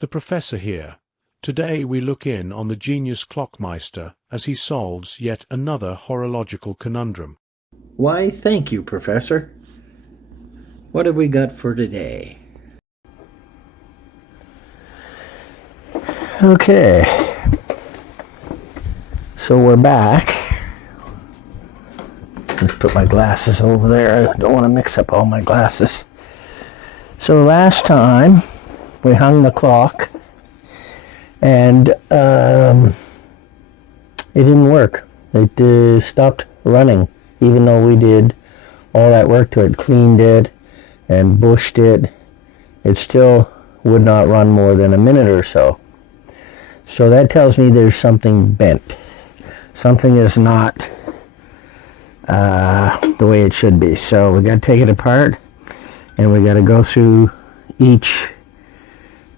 The professor here. Today we look in on the genius clockmeister as he solves yet another horological conundrum. Why, thank you, Professor. What have we got for today? Okay. So we're back. Let's put my glasses over there. I don't want to mix up all my glasses. So last time we hung the clock and it didn't work. It stopped running, even though we did all that work to it, cleaned it and bushed it. It still would not run more than a minute or so. So that tells me there's something bent. Something is not the way it should be. So we got to take it apart and we got to go through each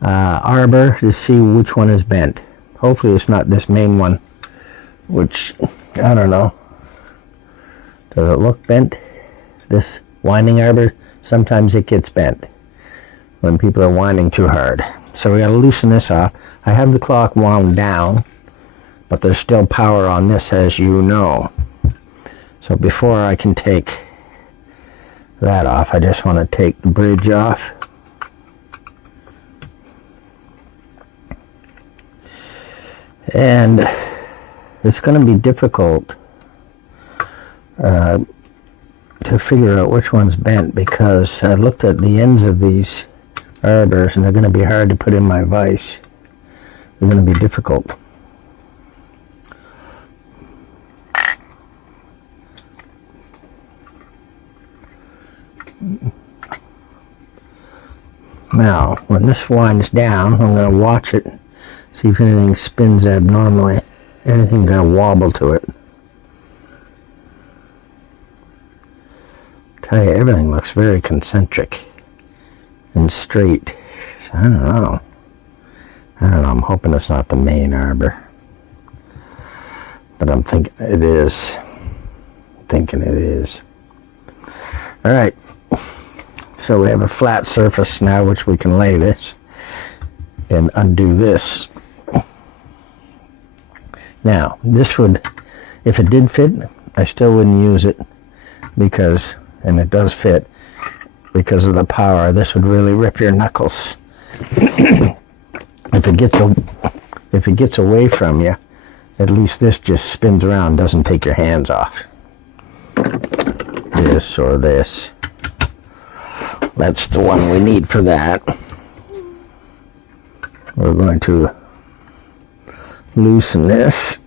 arbor to see which one is bent. Hopefully it's not this main one, which, I don't know. Does it look bent? This winding arbor, sometimes it gets bent when people are winding too hard. So we got to loosen this off. I have the clock wound down, but there's still power on this, as you know. So before I can take that off, I just want to take the bridge off. And it's going to be difficult to figure out which one's bent, because I looked at the ends of these arbors and they're going to be hard to put in my vise. They're going to be difficult. Now, when this winds down, I'm going to watch it, see if anything spins abnormally. Anything got a wobble to it. Tell you, everything looks very concentric and straight. I don't know. I'm hoping it's not the main arbor, but I'm thinking it is. All right. So we have a flat surface now, which we can lay this and undo this. Now, this would, if it did fit, I still wouldn't use it because, and it does fit, because of the power. This would really rip your knuckles. If it gets away from you, at least this just spins around, doesn't take your hands off. This or this. That's the one we need for that. We're going to loosen this.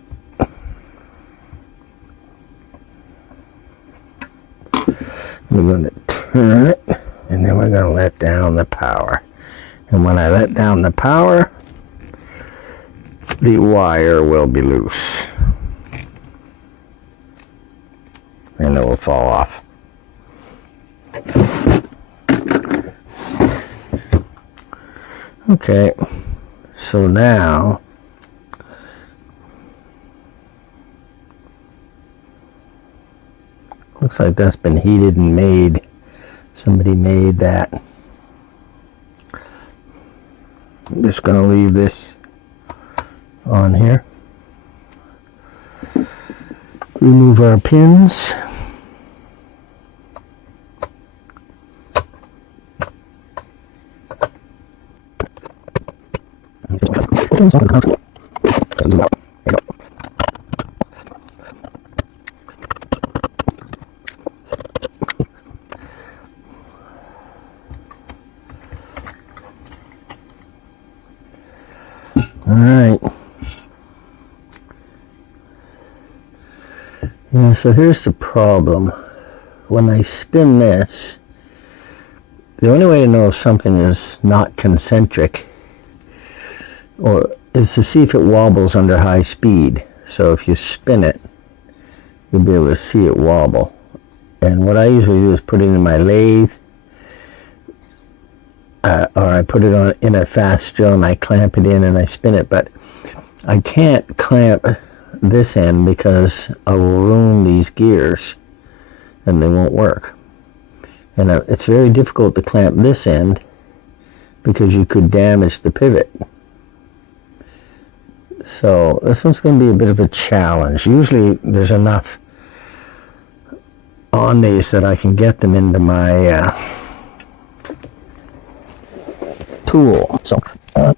We're going to turn it, and then we're going to let down the power. And when I let down the power, the wire will be loose. And it will fall off. Okay, so now looks like that's been heated and made. Somebody made that. I'm just going to leave this on here. Remove our pins. Alright. Yeah, so here's the problem. When I spin this, the only way to know if something is not concentric is to see if it wobbles under high speed. So if you spin it, you'll be able to see it wobble. And what I usually do is put it in my lathe, or I put it on in a fast drill and I clamp it in and I spin it. But I can't clamp this end because I will ruin these gears and they won't work. And it's very difficult to clamp this end because you could damage the pivot. So this one's going to be a bit of a challenge. Usually there's enough on these that I can get them into my tool. So there's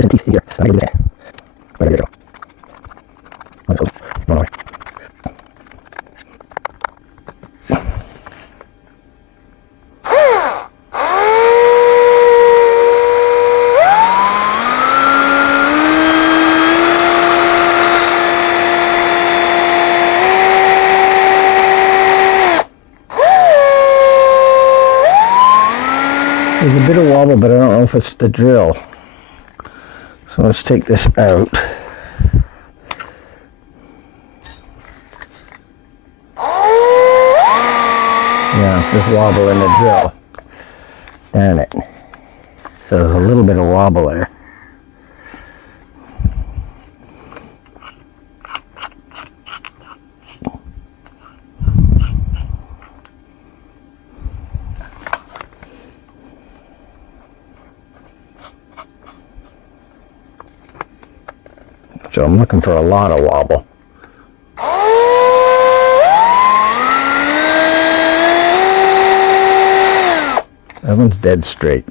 some teeth here. So I can do that. Where did it go? Let's go. One more. There's a bit of wobble, but I don't know if it's the drill. So let's take this out. Yeah, there's wobble in the drill. Darn it. So there's a little bit of wobble there. So I'm looking for a lot of wobble. That one's dead straight.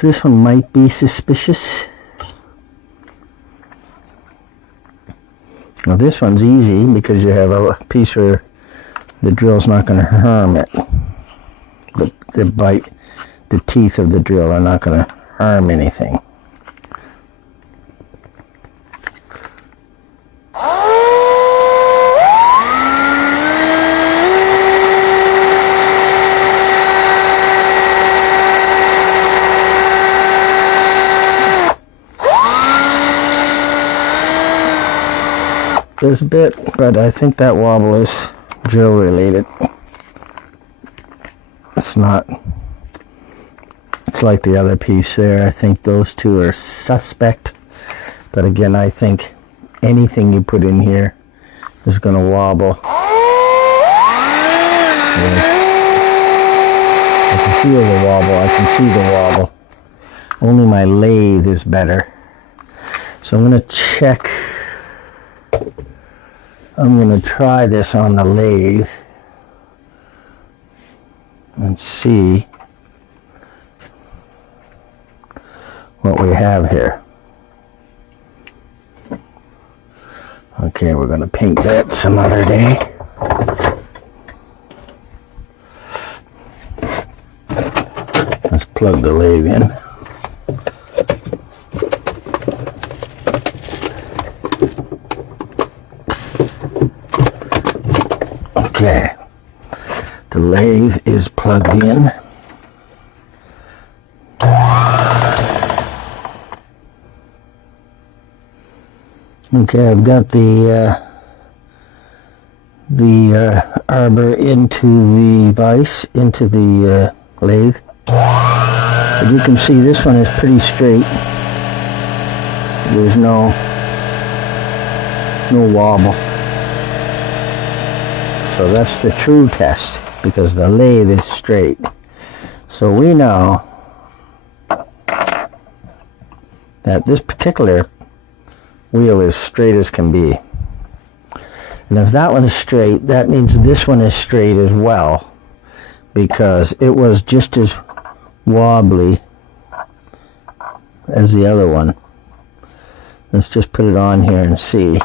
This one might be suspicious. Now this one's easy because you have a piece where the drill's not going to harm it. The teeth of the drill are not going to harm anything. There's a bit, but I think that wobble is drill related. It's not. It's like the other piece there. I think those two are suspect. But again, I think anything you put in here is going to wobble. I can feel the wobble. I can see the wobble. Only my lathe is better. So I'm going to check. I'm going to try this on the lathe and see what we have here. Okay, we're going to paint that some other day. Let's plug the lathe in. Okay, the lathe is plugged in. Okay, I've got the arbor into the vise, into the lathe. As you can see, this one is pretty straight. There's no wobble. So that's the true test, because the lathe is straight. So we know that this particular wheel is straight as can be. And if that one is straight, that means this one is straight as well, because it was just as wobbly as the other one. Let's just put it on here and see.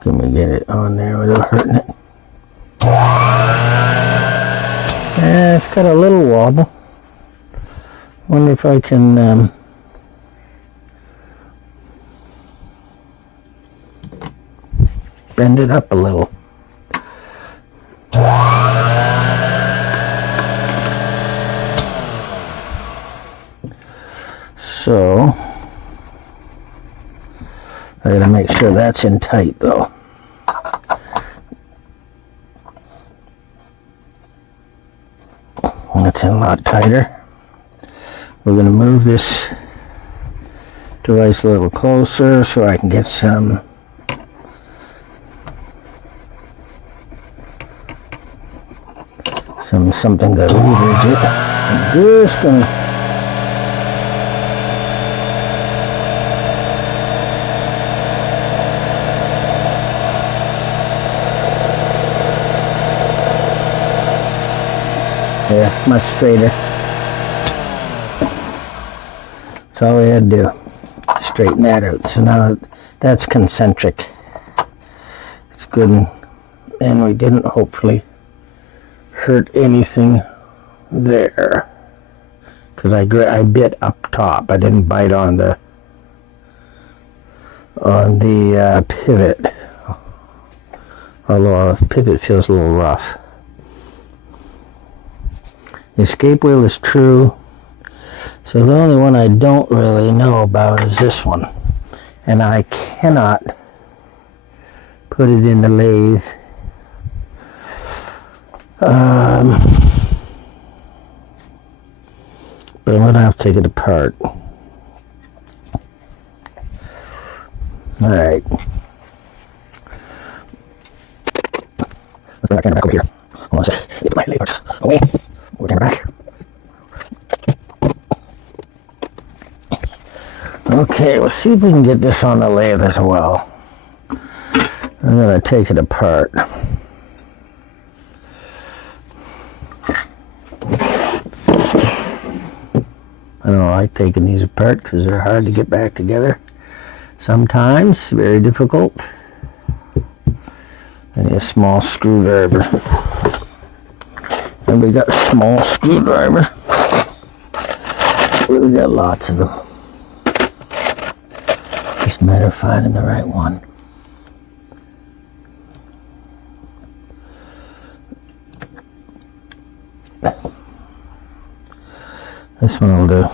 Can we get it on there without hurting it? Yeah, it's got a little wobble. Wonder if I can bend it up a little. So I gotta make sure that's in tight though. That's in a lot tighter. We're gonna move this device a little closer so I can get something to leverage it. I'm just gonna much straighter. That's all we had to do. Straighten that out. So now that's concentric. It's good, and we didn't hopefully hurt anything there. Because I bit up top. I didn't bite on the pivot. Although the pivot feels a little rough. The escape wheel is true, so the only one I don't really know about is this one, and I cannot put it in the lathe. But I'm going to have to take it apart. Alright. Let's bring our camera back over here. Hold on a sec. Get my lathe parts away. We're going back. Okay, let's see if we can get this on the lathe as well. I'm going to take it apart. I don't like taking these apart because they're hard to get back together. Sometimes, very difficult. I need a small screwdriver. And we got a small screwdriver. We got lots of them. Just a matter of finding the right one. This one will do.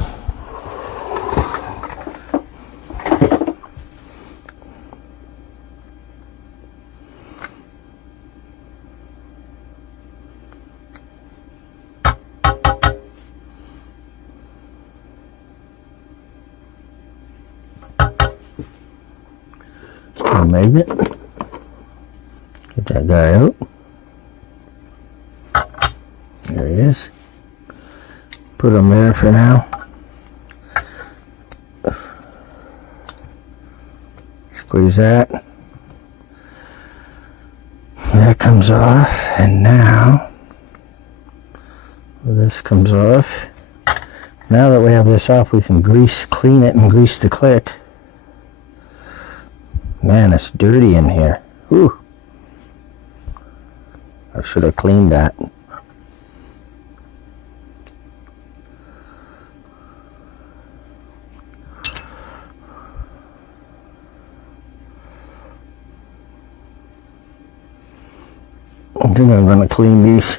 Magnet. Get that guy out. There he is. Put him there for now. Squeeze that. That comes off, and now this comes off. Now that we have this off, we can clean it and grease the click. Man, it's dirty in here. Whew. I should have cleaned that. I think I'm going to clean these.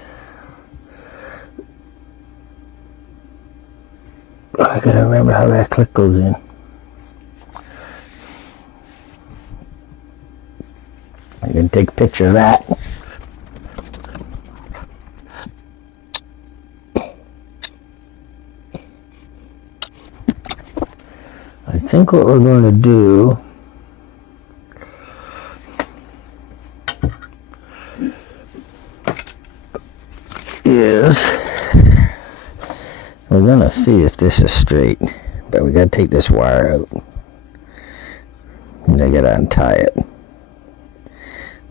I gotta remember how that click goes in. I can take a picture of that. I think what we're going to do is we're going to see if this is straight, but we got to take this wire out and I got to untie it.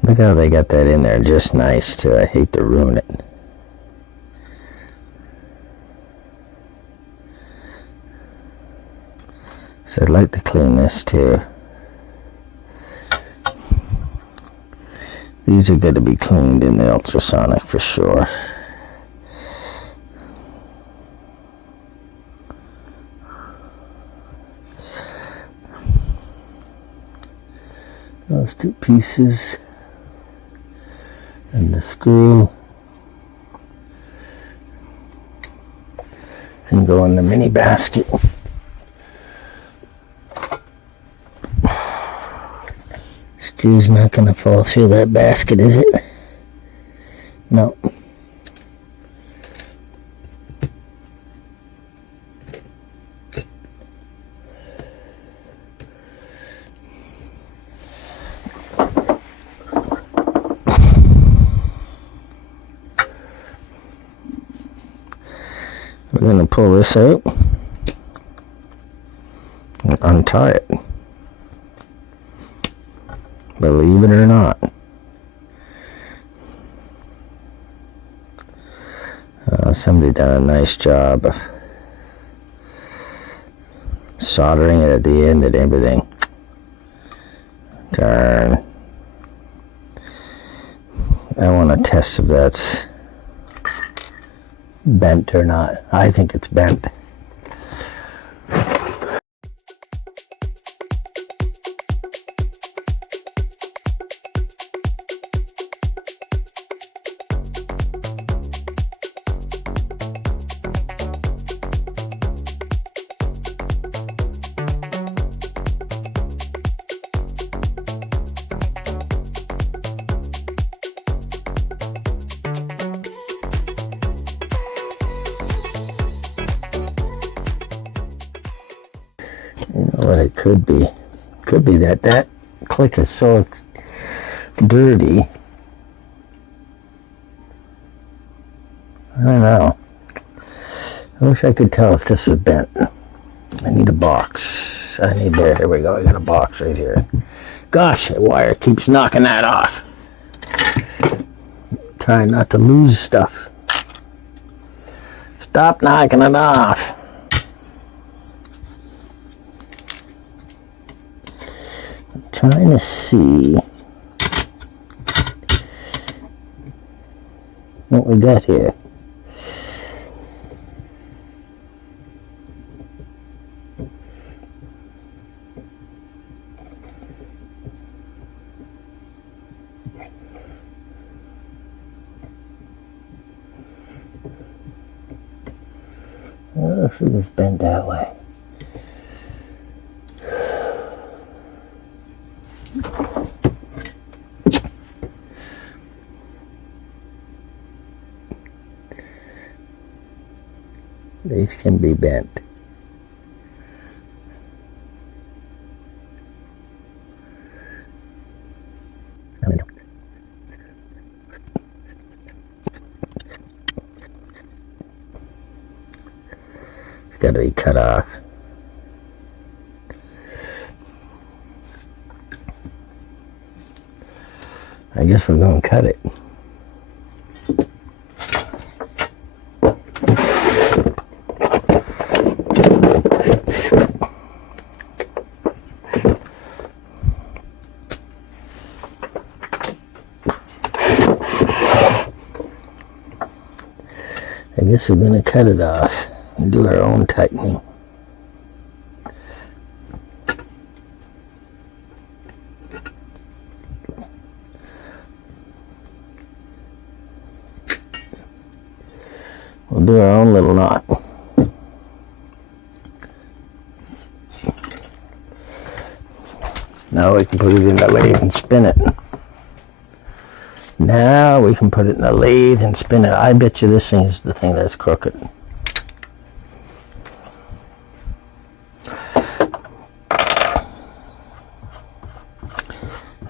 Look how they got that in there just nice too. I hate to ruin it. So I'd like to clean this too. These are going to be cleaned in the ultrasonic for sure. Those two pieces. And the screw can go in the mini basket. Screw's not going to fall through that basket, is it? No. We're going to pull this out and untie it. Believe it or not. Somebody done a nice job of soldering it at the end and everything. Darn. I want to test if that's bent or not. I think it's bent. You know what it could be? Could be that click is so dirty. I don't know. I wish I could tell if this was bent. I need a box. There we go. I got a box right here. Gosh, the wire keeps knocking that off. Trying not to lose stuff. Stop knocking it off. Trying to see what we got here. I wonder if it was bent that way. These can be bent. It's got to be cut off. I guess we're going to cut it. I guess we're going to cut it off and do our own tightening. We'll do our own little knot. Now we can put it in the lathe and spin it. Now we can put it in the lathe and spin it. I bet you this thing is the thing that's crooked.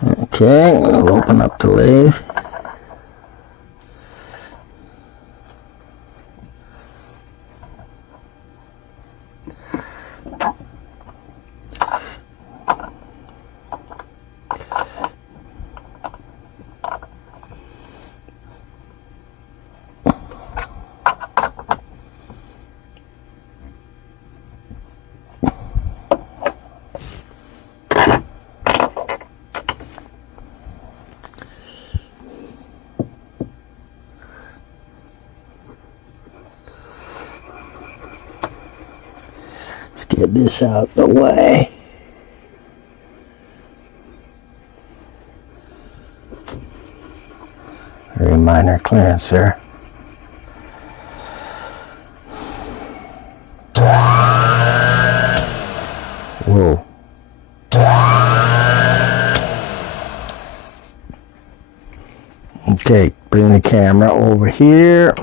Okay, we'll open up the lathe. Let's get this out the way. Very minor clearance there. Whoa. Okay, bring the camera over here.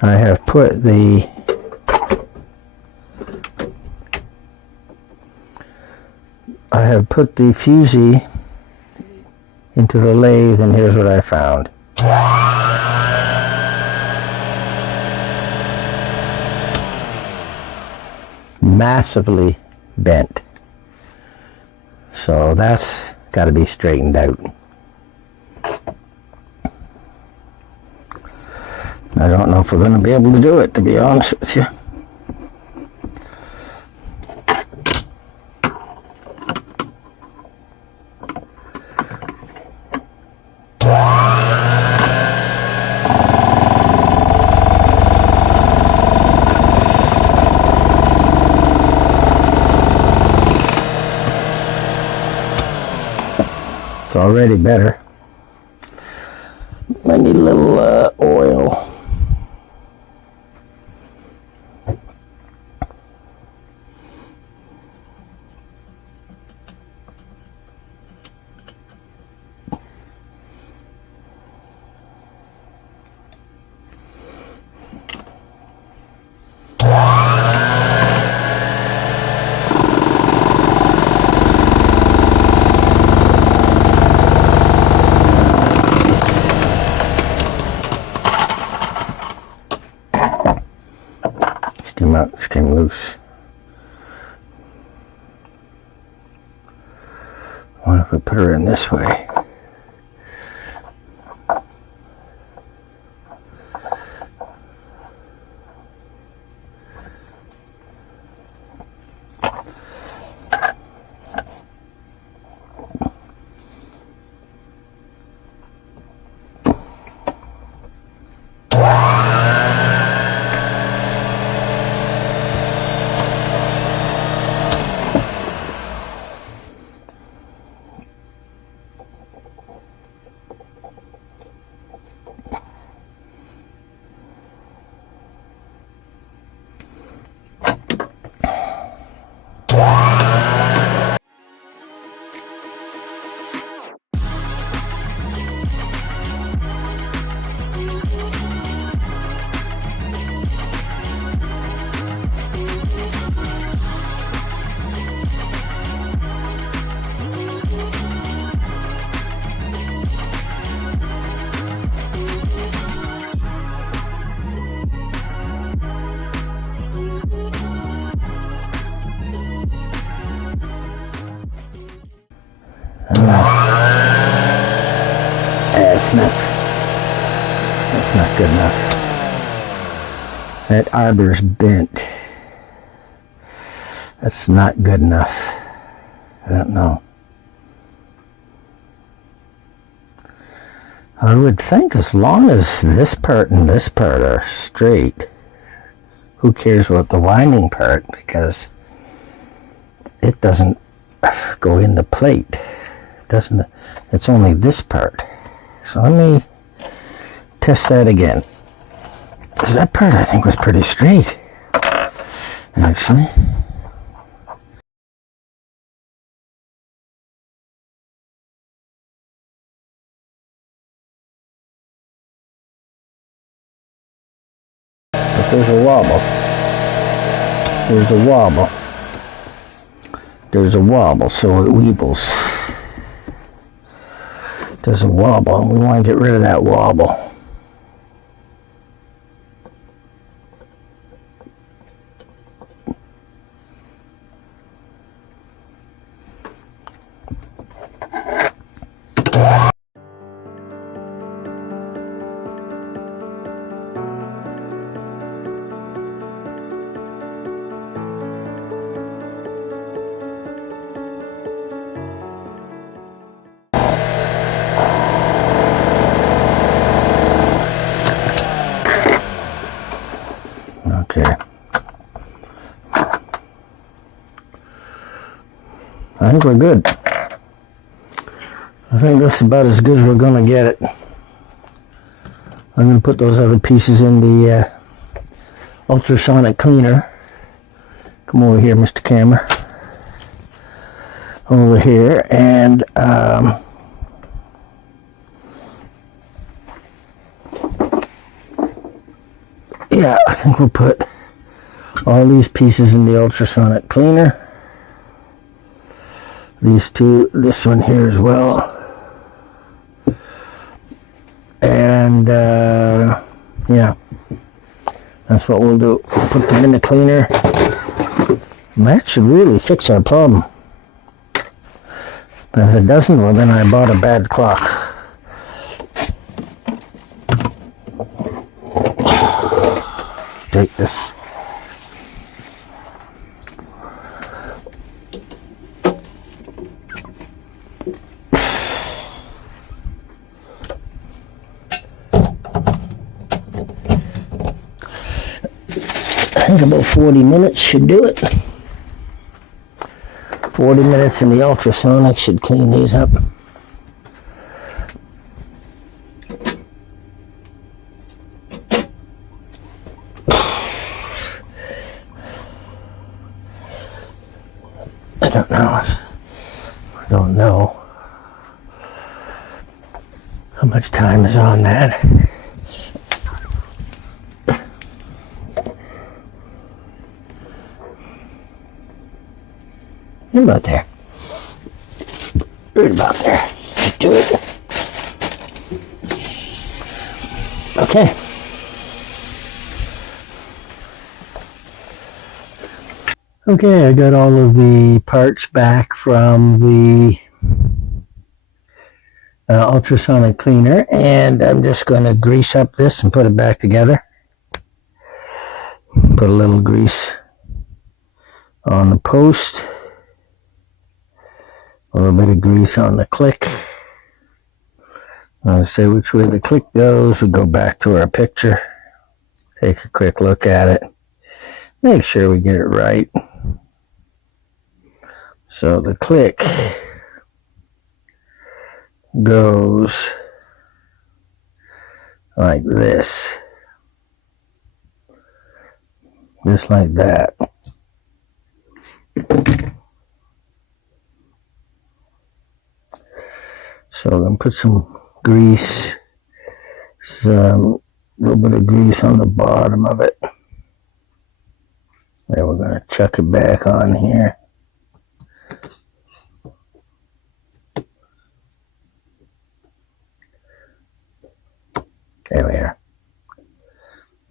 I have put the fusee into the lathe, and here's what I found. Massively bent. So that's got to be straightened out. I don't know if we're going to be able to do it, to be honest with you. It's already better. I need a little oil. Just came loose. What if we put her in this way? That's not good enough. That arbor's bent. That's not good enough. I don't know. I would think as long as this part and this part are straight, who cares about the winding part, because it doesn't go in the plate. It doesn't. It's only this part. So let me test that again. Because that part I think was pretty straight, actually. But there's a wobble. There's a wobble. There's a wobble, so it weebles. There's a wobble, and we want to get rid of that wobble. Okay. I think we're good. I think that's about as good as we're going to get it. I'm going to put those other pieces in the ultrasonic cleaner. Come over here, Mr. Camera. over here, and yeah, I think we'll put all these pieces in the ultrasonic cleaner. These two, this one here as well. And yeah, that's what we'll do. We'll put them in the cleaner. And that should really fix our problem. But if it doesn't, well then I bought a bad clock. Take this. I think about 40 minutes should do it. 40 minutes in the ultrasonic should clean these up. I don't know. I don't know how much time is on that. Right about there. Right about there. Do it. Okay. Okay, I got all of the parts back from the ultrasonic cleaner, and I'm just going to grease up this and put it back together. Put a little grease on the post. A little bit of grease on the click. Let's see which way the click goes. We go back to our picture. Take a quick look at it. Make sure we get it right. So the click goes like this. Just like that. So I'm going to put some grease, some little bit of grease on the bottom of it. Then we're going to chuck it back on here. There we are.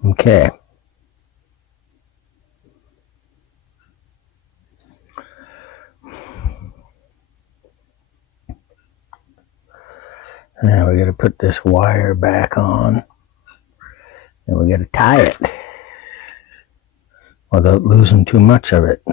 Okay. Now we got to put this wire back on, and we got to tie it without losing too much of it.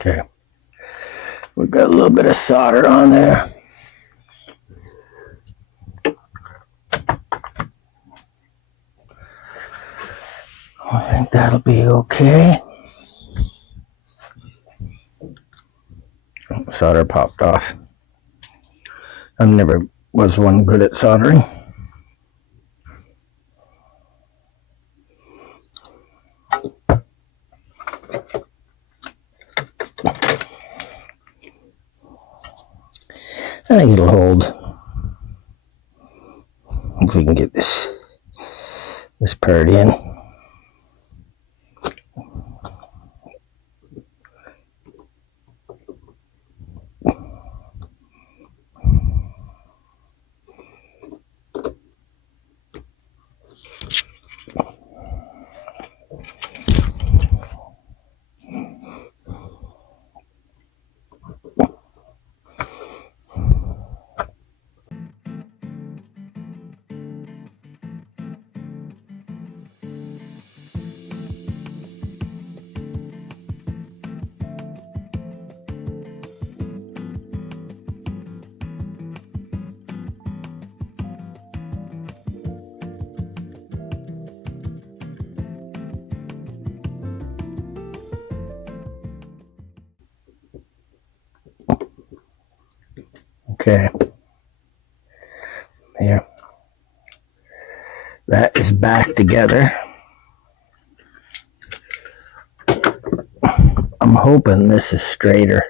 Okay. We've got a little bit of solder on there. I think that'll be okay. Solder popped off. I never was one good at soldering. I think it'll hold. If we can get this part in. Okay. Here. That is back together. I'm hoping this is straighter.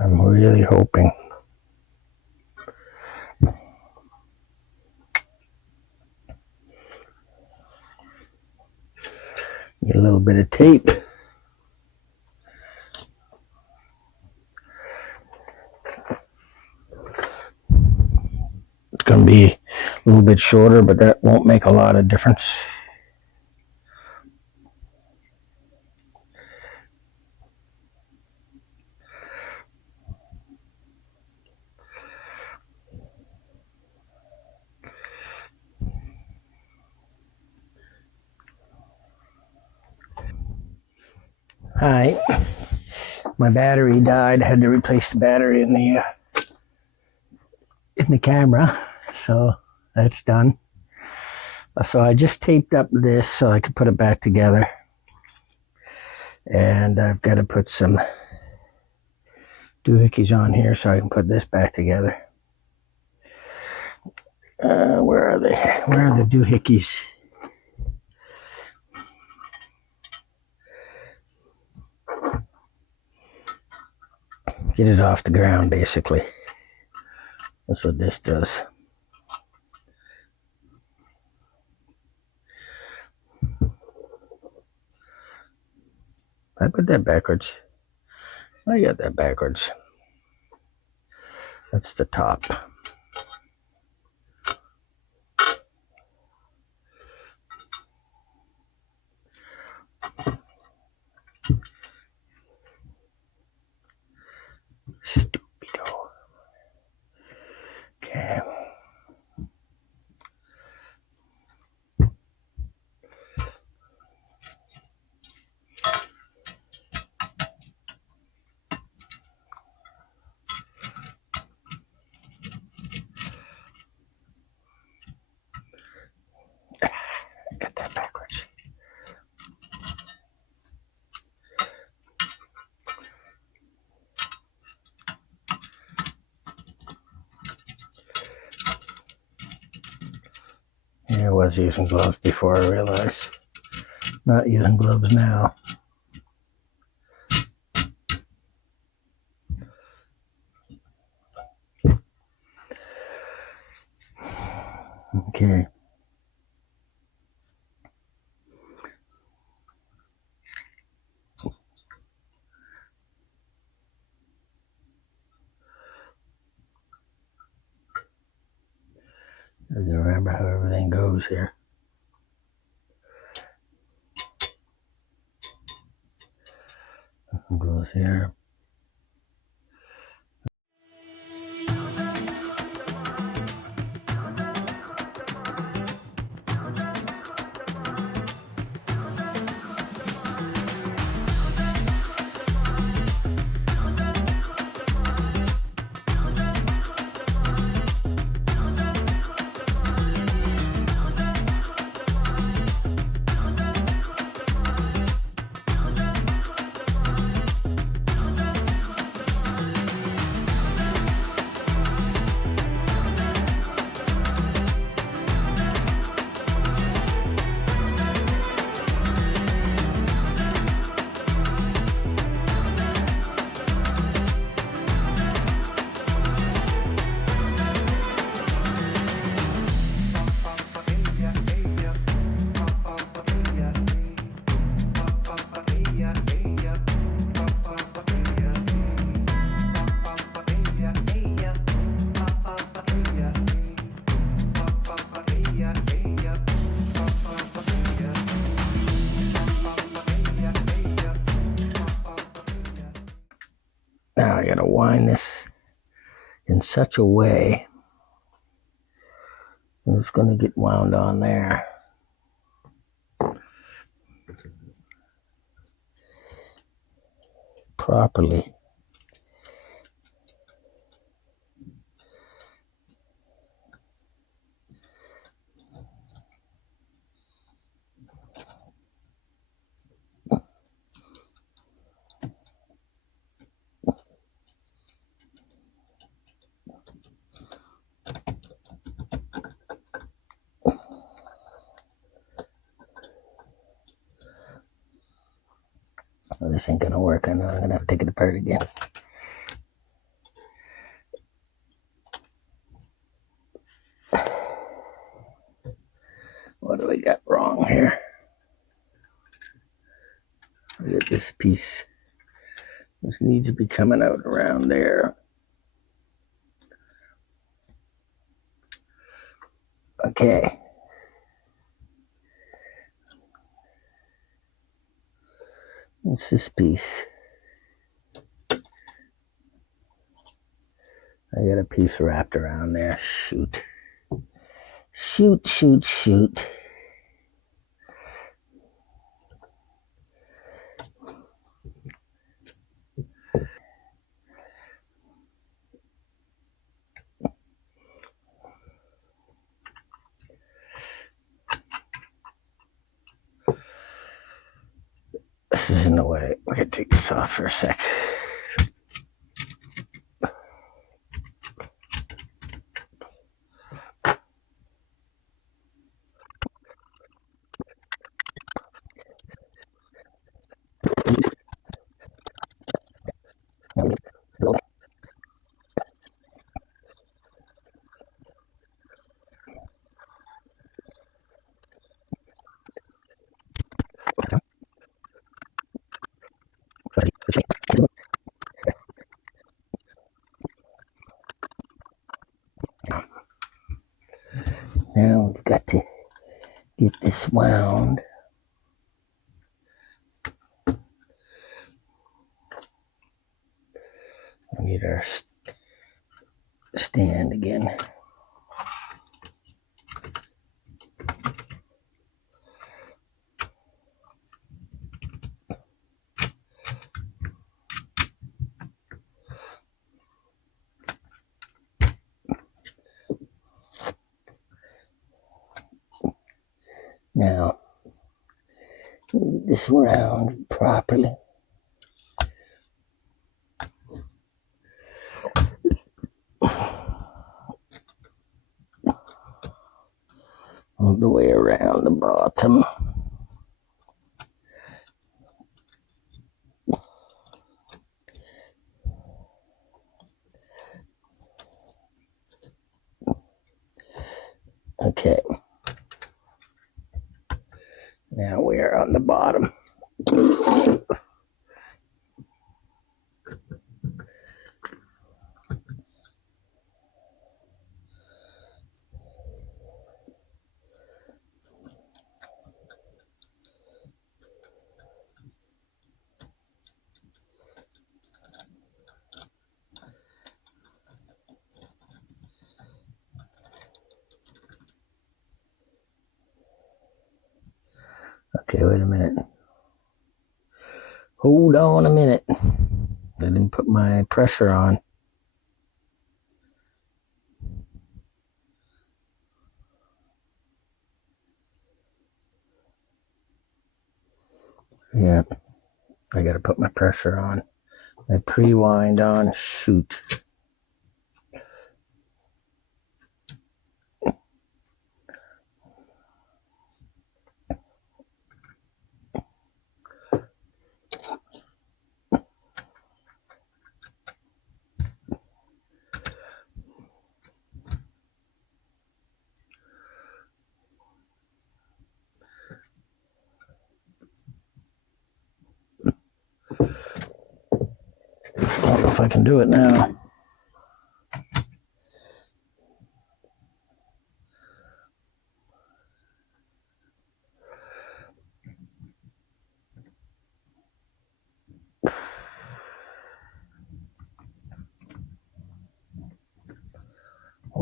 I'm really hoping. Get a little bit of tape. It's going to be a little bit shorter, but that won't make a lot of difference. Alright, my battery died. I had to replace the battery in the camera, so that's done. So I just taped up this so I could put it back together, and I've got to put some doohickeys on here so I can put this back together. Where are they? Where are the doohickeys? Get it off the ground, basically. That's what this does. I put that backwards. I got that backwards. That's the top. Stupido. Okay. Got that backwards. Yeah, I was using gloves before I realized. Not using gloves now. Okay. I have to remember how everything goes here. Goes here. Now I gotta wind this in such a way that it's gonna get wound on there. Properly. Oh, this ain't gonna work. I know I'm gonna have to take it apart again. What do we got wrong here? Look at this piece. This needs to be coming out around there. Okay. What's this piece? I got a piece wrapped around there. Shoot. Shoot, shoot, shoot. This is in the way. I gotta take this off for a sec. Now we've got to get this wound. We need our stand again. Now, move this round properly. All the way around the bottom. Okay. Now we're on the bottom. Okay, wait a minute. Hold on a minute. I didn't put my pressure on. Yeah, I gotta put my pressure on. My pre-wind on. Shoot. I don't know if I can do it now.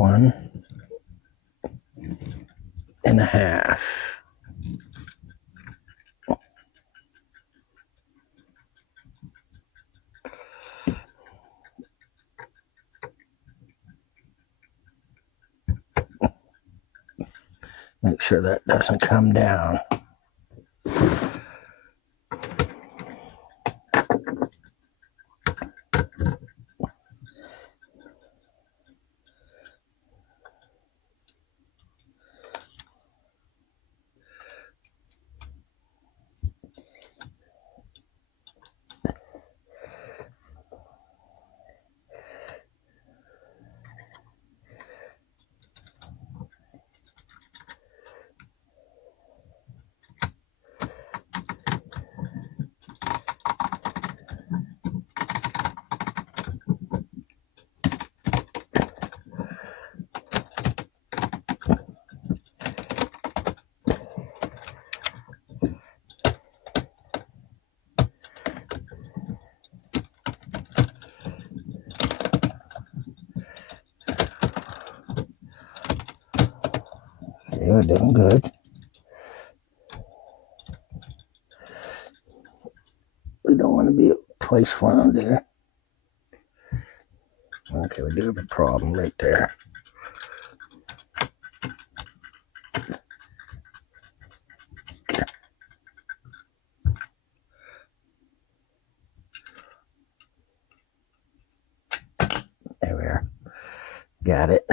1.5. Make sure that doesn't come down. Okay, we're doing good. We don't want to be twice wound there. Okay, we do have a problem right there. There we are. Got it.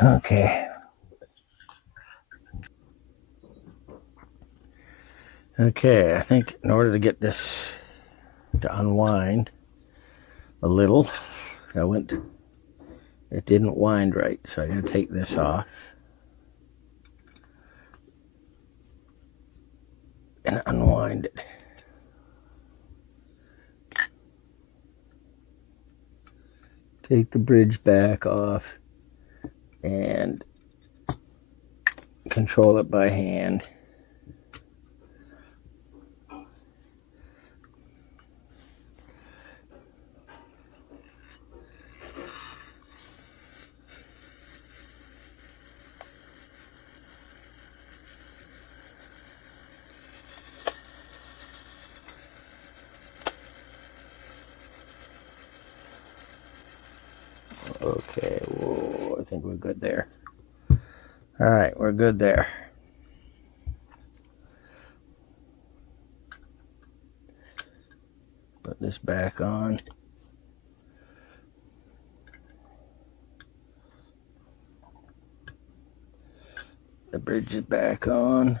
Okay. Okay, I think in order to get this to unwind a little, it didn't wind right, so I gotta take this off and unwind it. Take the bridge back off and control it by hand. Okay, whoa, I think we're good there. All right, we're good there. Put this back on. The bridge is back on.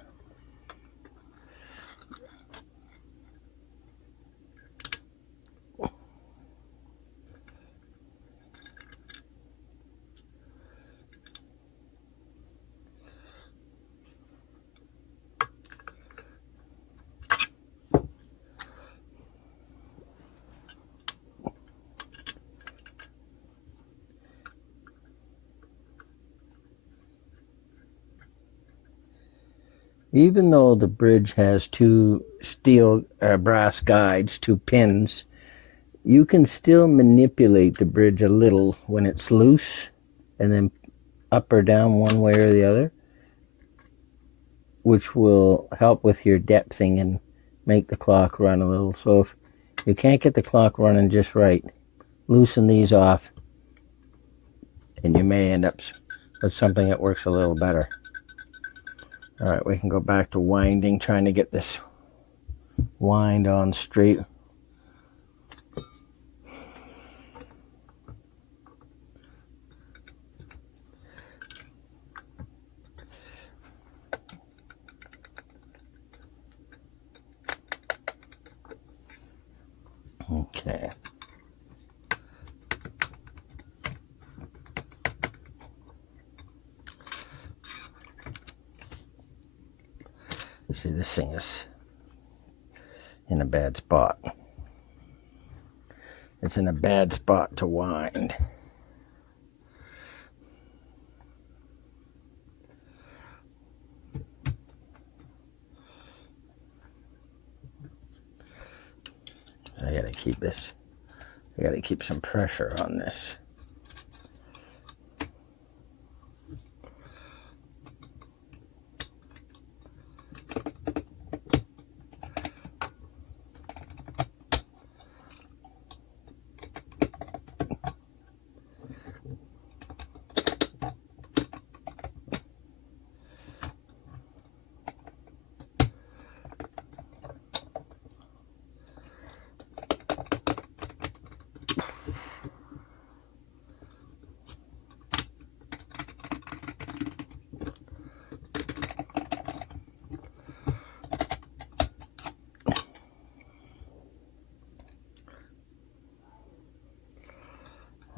Even though the bridge has two steel brass guides, two pins, you can still manipulate the bridge a little when it's loose and then up or down one way or the other, which will help with your depthing and make the clock run a little. So if you can't get the clock running just right, loosen these off and you may end up with something that works a little better. All right, we can go back to winding, trying to get this wind on straight. Okay. See, this thing is in a bad spot. It's in a bad spot to wind. I gotta keep this. I gotta keep some pressure on this.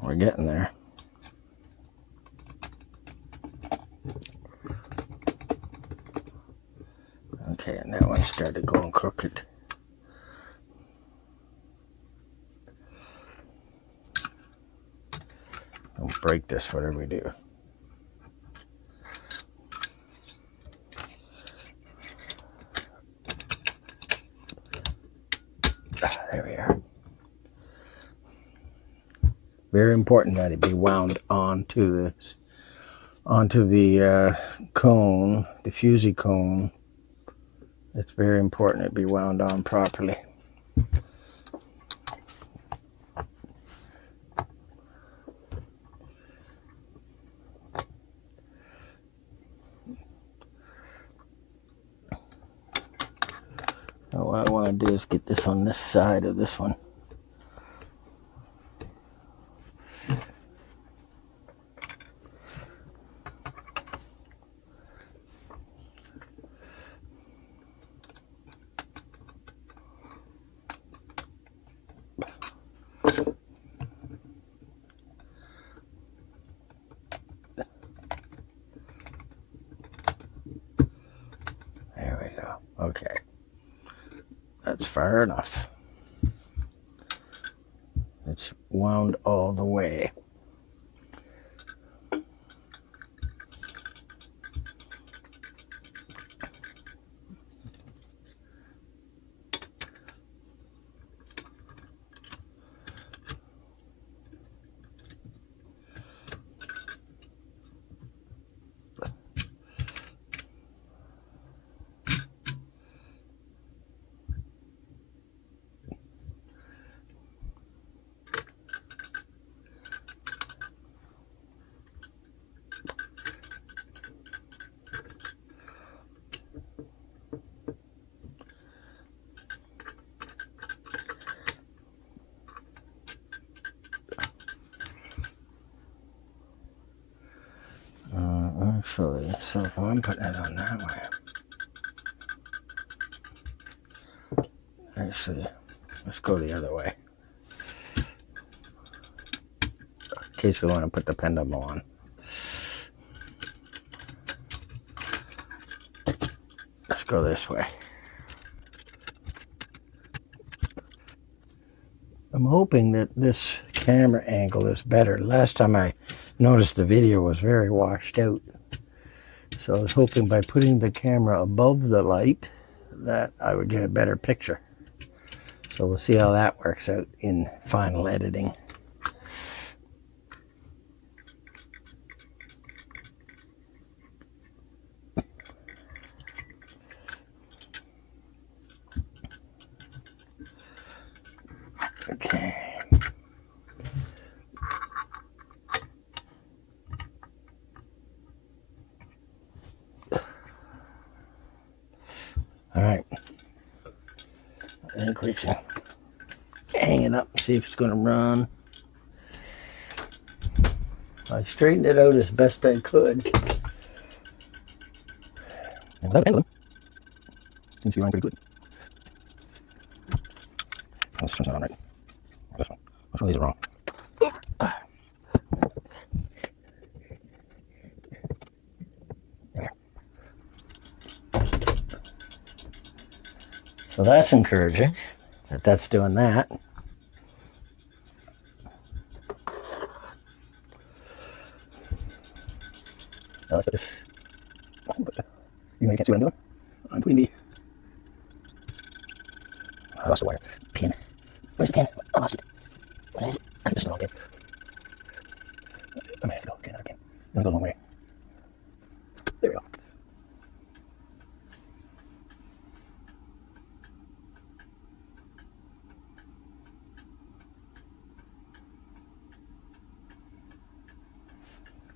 We're getting there. Okay, and that one started going crooked. Don't break this, whatever we do. There we are. Very important that it be wound onto this, onto the cone, the Fusee cone. It's very important it be wound on properly. Now what I want to do is get this on this side of this one. There we go. Okay. That's far enough. It's wound all the way. Actually, so if I'm putting it on that way, actually, let's go the other way. In case we want to put the pendulum on. Let's go this way. I'm hoping that this camera angle is better. Last time I noticed the video was very washed out. So I was hoping by putting the camera above the light that I would get a better picture. So we'll see how that works out in final editing. Okay. All right. I think we can hang it up and see if it's going to run. I straightened it out as best I could. And without a pendulum, seems to be running pretty good. Let's turn that on right. this one. Which one of these are wrong? There. So that's encouraging that that's doing that. Now let's put this. You can't see what I'm doing. I'm putting the. I lost the wire. Pin. Where's the pin? I lost it. What is it? I missed the wrong pin. I might have to go. Okay, another pin. I'm gonna go the long way. There we go.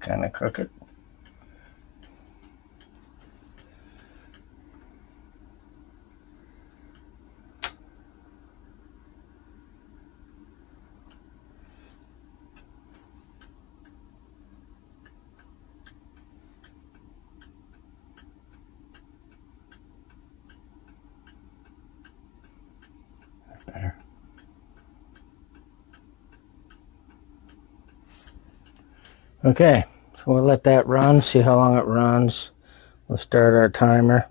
Kind of crooked. Better. Okay, so we'll let that run, see how long it runs. We'll start our timer.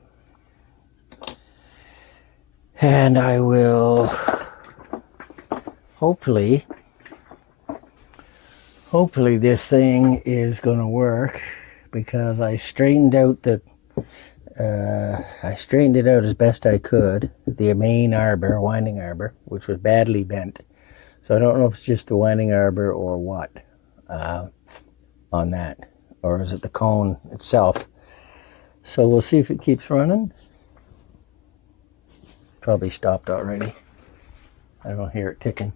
And I will hopefully this thing is going to work, because I straightened out the I straightened it out as best I could, the main arbor, winding arbor, which was badly bent. So I don't know if it's just the winding arbor or what on that, or is it the cone itself. So we'll see if it keeps running. Probably stopped already. I don't hear it ticking.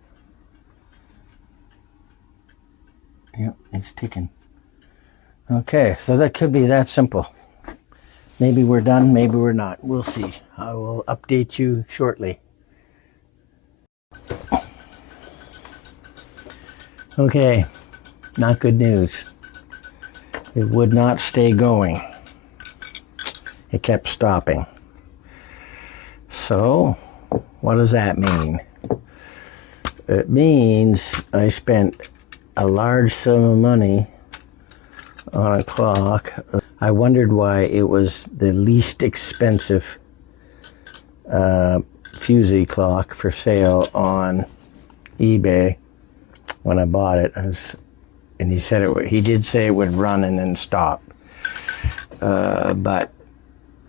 Yep, it's ticking. Okay, so that could be that simple. Maybe we're done, maybe we're not. We'll see. I will update you shortly. Okay, not good news. It would not stay going. It kept stopping. So, what does that mean? It means I spent a large sum of money on a clock. I wondered why it was the least expensive Fusee clock for sale on eBay when I bought it. And he said he did say it would run and then stop. But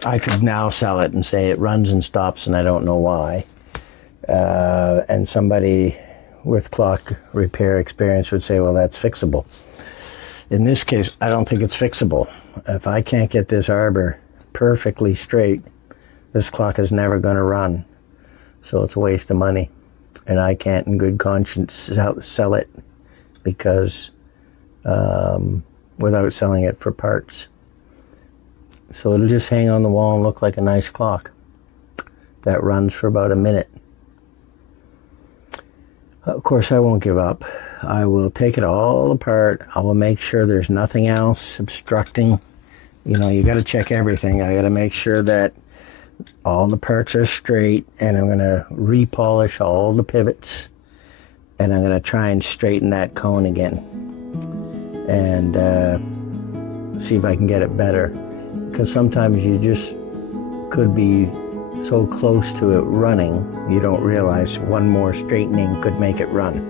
I could now sell it and say it runs and stops and I don't know why. And somebody with clock repair experience would say, well, that's fixable. In this case, I don't think it's fixable. If I can't get this arbor perfectly straight, this clock is never going to run. So it's a waste of money. And I can't in good conscience sell it because without selling it for parts. So it'll just hang on the wall and look like a nice clock that runs for about a minute. Of course, I won't give up. I will take it all apart. I will make sure there's nothing else obstructing. You know, you got to check everything. I got to make sure that all the parts are straight, and I'm going to repolish all the pivots, and I'm going to try and straighten that cone again and see if I can get it better, because sometimes you just could be so close to it running you don't realize one more straightening could make it run.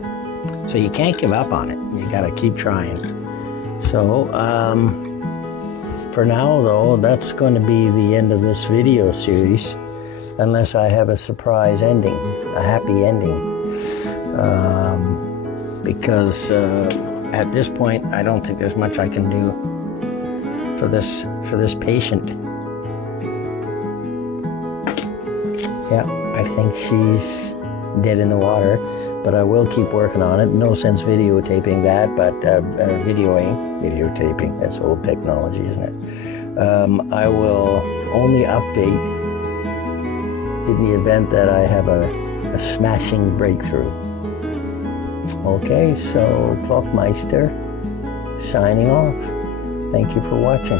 So you can't give up on it. You got to keep trying. So for now though, that's going to be the end of this video series, unless I have a surprise ending, a happy ending, because at this point I don't think there's much I can do for this patient. Yeah, I think she's dead in the water, but I will keep working on it. No sense videotaping that, but videotaping, that's old technology, isn't it? I will only update in the event that I have a smashing breakthrough. Okay, so Clockmeister signing off. Thank you for watching.